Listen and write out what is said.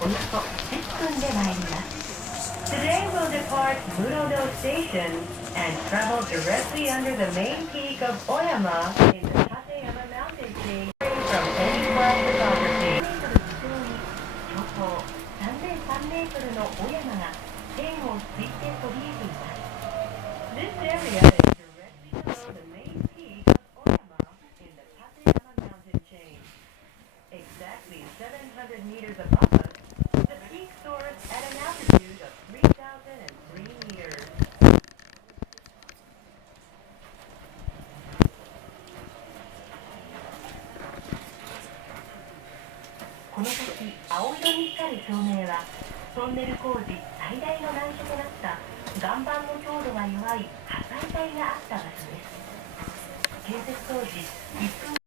およそ10分で参ります。Today we'll depart Murodo Station and travel directly under the main peak of Oyama in the Tateyama mountain chain from any class photography. 標高3003メートルの小山が天をついてそびえています。This area is directly below the main peak of Oyama in the Tateyama mountain chain. Exactly 700 meters above us, the peak soars at an altitude of 3,003 meters. この時、青色に光る照明は、トンネル工事最大の難所となった岩盤の強度が弱い火山帯があった場所です。建設当時、1分